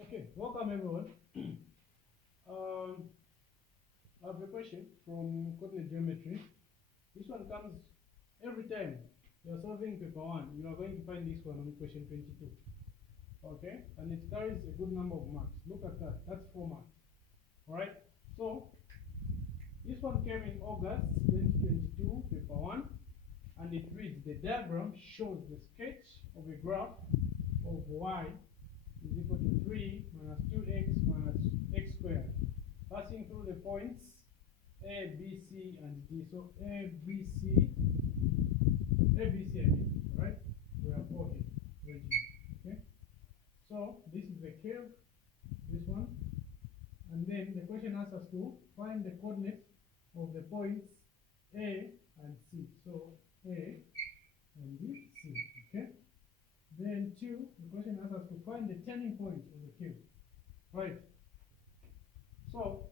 Okay, welcome everyone. I have a question from coordinate geometry. This one comes every time you are solving paper 1. You are going to find this one on question 22. Okay, and it carries a good number of marks. Look at that. That's 4 marks. Alright, so this one came in August 2022, paper 1, and it reads: the diagram shows the sketch of a graph of y is equal to 3 minus 2x minus x squared, passing through the points A, B, C, and D. So A, B, C, I mean, right? We have 4 here, okay? So this is the curve, this one, and then the question asks us to find the coordinates of the points A and C. So A and B, C, okay? Then 2, the question asks us to find the turning point of the curve, right? So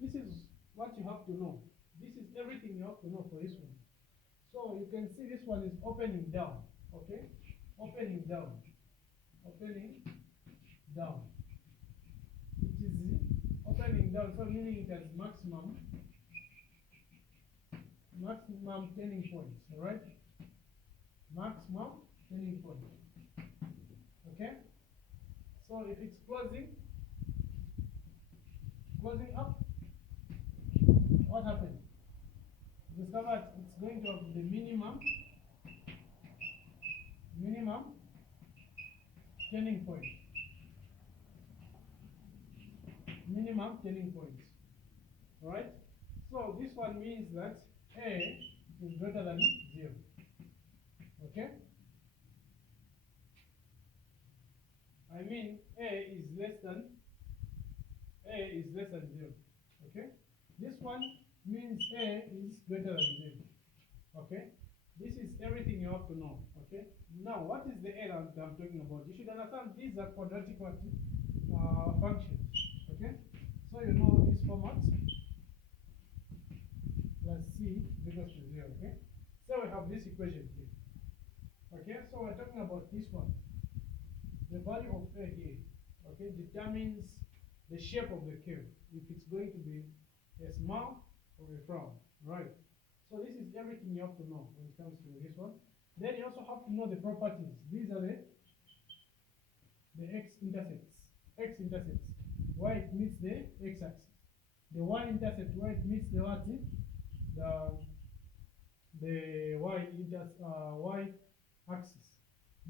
this is what you have to know. This is everything you have to know for this one. So you can see this one is opening down, okay? Opening down, opening down. It is opening down, so meaning it has maximum turning points, all right? Maximum turning point, okay? So if it's closing up, what happens? Discover it's going to have the minimum turning point. Minimum turning point. Alright? So this one means that A is greater than 0. Okay? I mean A is less than 0. Okay? This one means A is greater than 0. Okay? This is everything you have to know. Okay? Now, what is the A that I'm talking about? You should understand these are quadratic functions. Okay? So you know this format plus C equals to 0. Okay? So we have this equation here. Okay? So we're talking about this one. The value of A here, okay, determines the shape of the curve, if it's going to be a smile or a frown, right? So this is everything you have to know when it comes to this one. Then you also have to know the properties. These are the x-intercepts, where it meets the x-axis. The y-intercept, where it meets the what? The y-axis.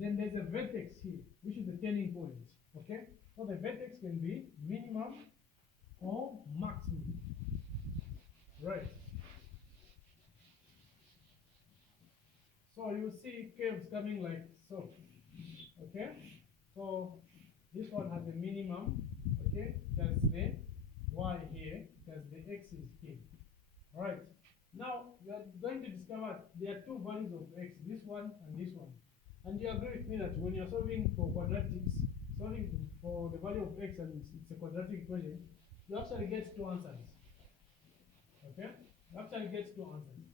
Then there's a vertex here, which is the turning point. Okay? So the vertex can be minimum or maximum. Right. So you see curves coming like so. Okay? So this one has a minimum. Okay? That's the y here. That's the x's here. Alright. Now we are going to discover there are 2 values of x, this one and this one. And you agree with me that when you're solving for quadratics, solving for the value of x and it's a quadratic equation, you actually get 2 answers. Okay? You actually get 2 answers.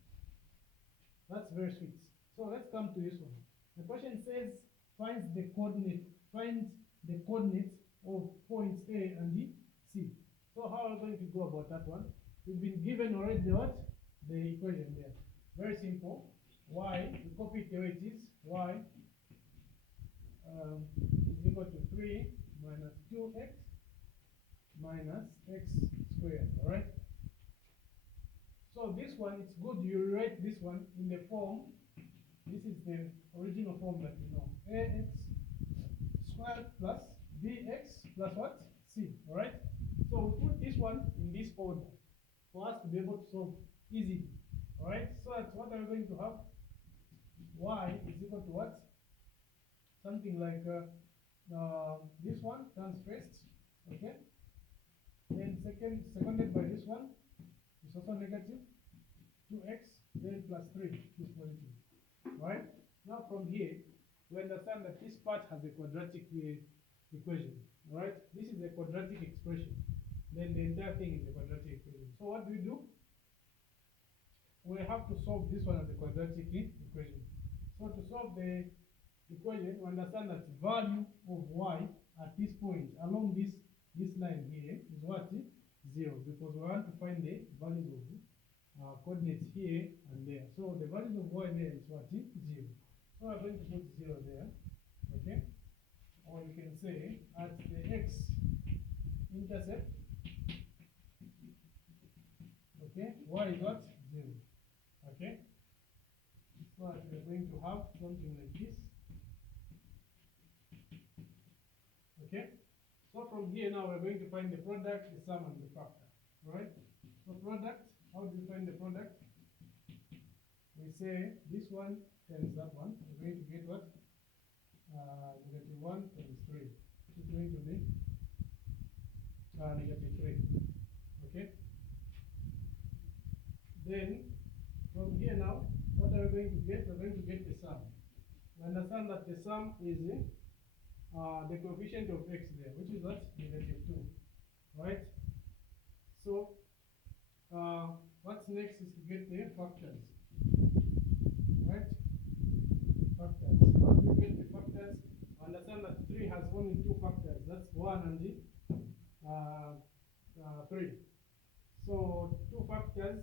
That's very sweet. So let's come to this one. The question says find the coordinates of points A and C. So how are we going to go about that one? We've been given already the equation there. Very simple. Y, we copy it the way it is. Y is equal to 3 minus 2x minus x squared. Alright? So this one, it's good you write this one in the form. This is the original form that you know. Ax squared plus bx plus what? C. Alright? So we put this one in this order for us to be able to solve easily. Alright? So that's what are we going to have? Y is equal to what? Something like this one comes first. Okay? Then seconded by this one is also negative 2x, then plus 3 is positive. Right? Now from here, we understand that this part has a quadratic equation. Right? This is a quadratic expression. Then the entire thing is a quadratic equation. So what do? We have to solve this one as a quadratic equation. So to solve the equation, we understand that value of y at this point along this line here is what? 0, because we want to find the values of coordinates here and there. So the values of y there is what? 0. So we're going to put 0 there, okay? Or you can say at the x-intercept, okay, y is what? 0, okay? So we're going to have something like this, okay? So from here now we're going to find the product, the sum, and the factor, right? So product, how do you find the product? We say this one times that one, we're going to get what? Negative 1 times 3, which is going to be negative 3, okay? Then from here now, what are we going to get? We're going to get the sum. We understand that the sum is the coefficient of x there, which is what? Negative 2, right? So what's next is to get the factors, right? Factors. How do you get the factors? Understand that 3 has only 2 factors. That's 1 and the 3. So 2 factors,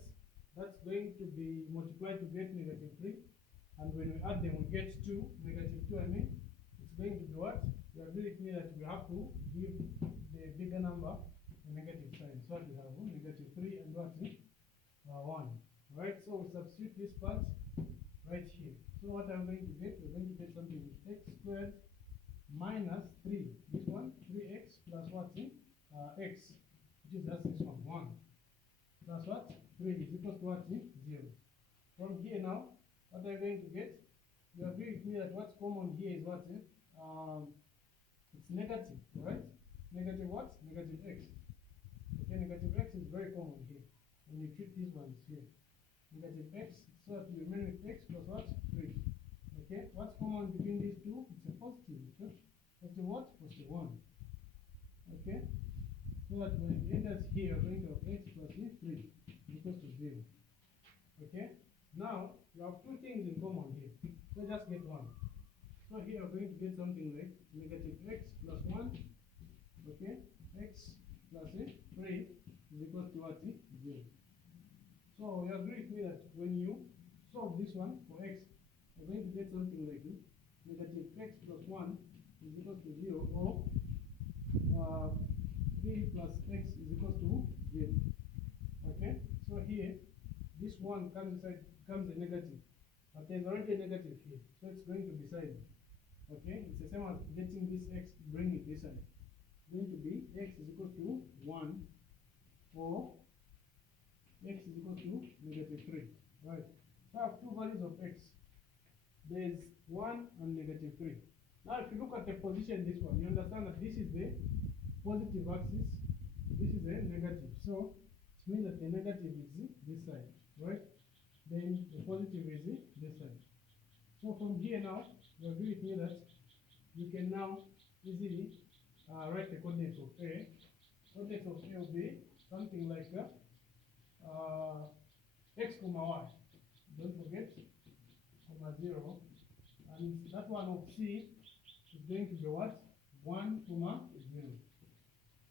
that's going to be multiplied to get negative 3. And when we add them, we get 2. Negative 2, I mean, it's going to be what? We are very clear that we have to give the bigger number a negative sign. So we have negative 3 and what? 1. Right? So we substitute this part right here. So what I'm going to get? We're going to get something with x squared minus 3. This one, 3x plus what? X, which is just this one, 1. Plus what? 3 is equal to what? 0. From here now, what are you going to get? You are very clear that what's common here is what? It's negative, right? Negative what? Negative x. Okay, negative x is very common here. When you treat these ones here. Negative x, so that you remain with x plus what? 3. Okay, what's common between these two? It's a positive. Okay? Positive what? Positive 1. Okay, so that when it enters here, we're going to have x plus 3 equals to 0. Okay, now you have two things in common here. So just get one. So here we're going to get something like negative x plus 1. Okay, x plus 3 is equal to what? 0. So you are very clear that when you solve this one for x, you're going to get something like this. Negative x plus 1 is equal to 0, or 3 plus x is equal to 0. Okay, so here this 1 comes inside, becomes a negative, but there's already a negative here, so it's going to be silent. Okay, it's the same as getting this x, bring it this side. It's going to be x is equal to 1, or x is equal to negative 3. Right, so I have two values of x. There's 1 and negative 3. Now if you look at the position, this one, you understand that this is the positive axis, this is the negative. So it means that the negative is this side, right? Then the positive is this side. So from here now, we are very clear that you can now easily write the coordinates of A. Coordinates of A will be something like x comma y. Don't forget, comma 0. And that one of C is going to be what? 1 comma 0.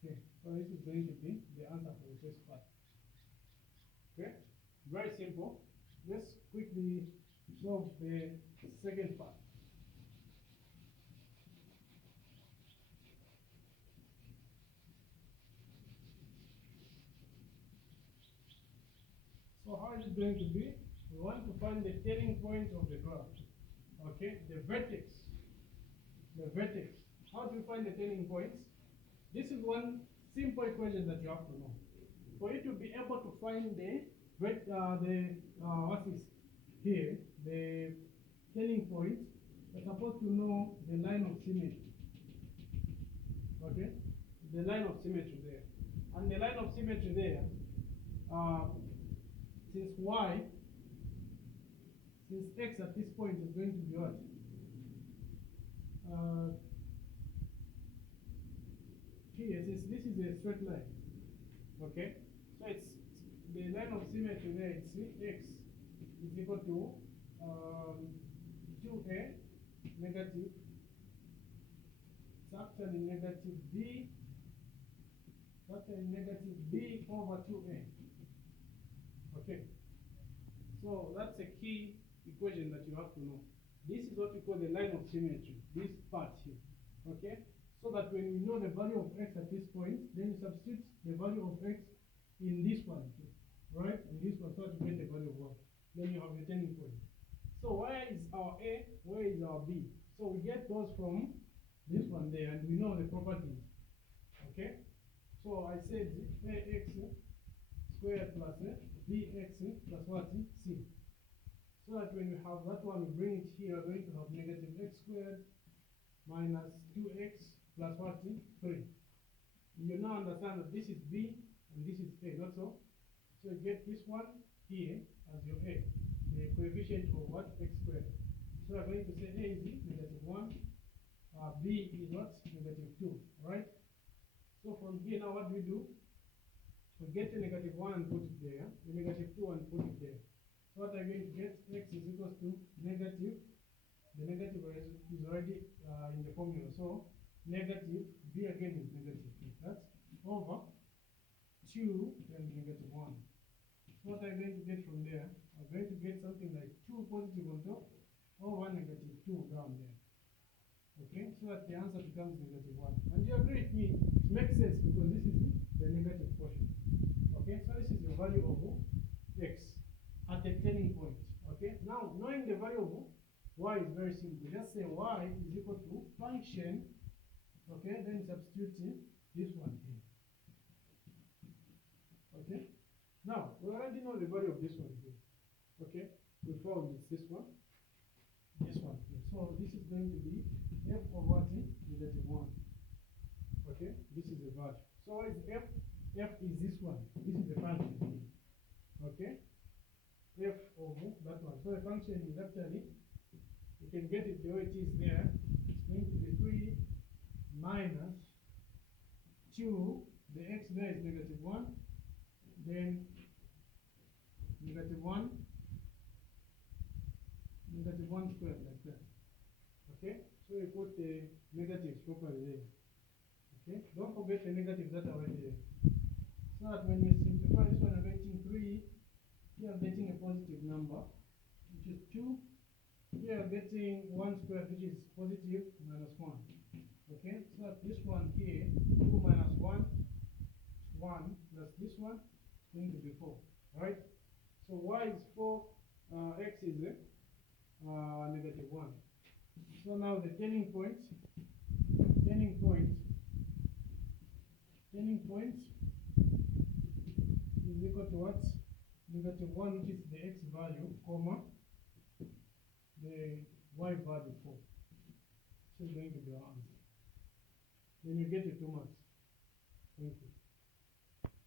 Okay, so this is going to be the answer for the first part. Okay, very simple. Let's quickly solve the second part. So how is it going to be? We want to find the turning point of the graph. Okay, the vertex. The vertex. How do you find the turning points? This is one simple equation that you have to know. For you to be able to find the what is here, the turning point, you're supposed to know the line of symmetry. Okay, the line of symmetry there, and the line of symmetry there. Since x at this point is going to be what? Here, since this is a straight line, okay, so it's the line of symmetry there. It's x is equal to 2a negative It's actually negative b. It's actually negative b over 2a. Okay. So that's a key equation that you have to know. This is what we call the line of symmetry, this part here. Okay? So that when you know the value of x at this point, then you substitute the value of x in this one too. Right? In this one, so that you get the value of y. Then you have the turning point. So where is our a? Where is our b? So we get those from this one there, and we know the properties. Okay? So I said ax squared plus bx plus what? C. So that when we have that one, we bring it here, we're going to have negative x squared minus 2x plus what? 3. You now understand that this is b and this is a, not so? So you get this one here as your a, the coefficient of what? X squared. So we're going to say a is negative 1, b is what? Negative 2, right? So from here now what do we do? We get the negative 1 and put it there, the negative 2 and put it there. So what are we going to get? X is equals to negative, the negative is already in the formula, so negative, b again is negative, that's over 2 and negative 1. So what are we going to get from there? We're going to get something like 2 positive on top over negative 2 down there. Okay, so that the answer becomes negative 1. And you agree with me, it makes sense because this is the negative portion. Okay, so this is the value of x at the turning point. Okay, now knowing the value of y is very simple. Just say y is equal to function, okay, then substitute this one here. Okay, now we already know the value of this one here. Okay, we found it's this one here. So this is going to be f of what? Negative 1. Okay, this is the value. So what is f? F is this one. This is the function here. Okay, f of that one. So the function is actually, you can get it the way it is there. It's going to be 3 minus 2. The x there is negative 1. Then negative 1 squared like that. Okay, so you put the negatives properly there. Okay, don't forget the negatives that are already there. So that when you simplify this one, you're getting 3. Here I'm getting a positive number, which is 2. Here I'm getting 1 squared, which is positive minus 1. Okay, so that this one here, 2 minus 1, 1 plus this one is going to be 4. Right? So y is 4, x is negative 1. So now the turning point is equal to what? Negative 1, which is the x value, comma, the y value 4. So it's going to be our answer. Then you get the 2 marks. Thank you.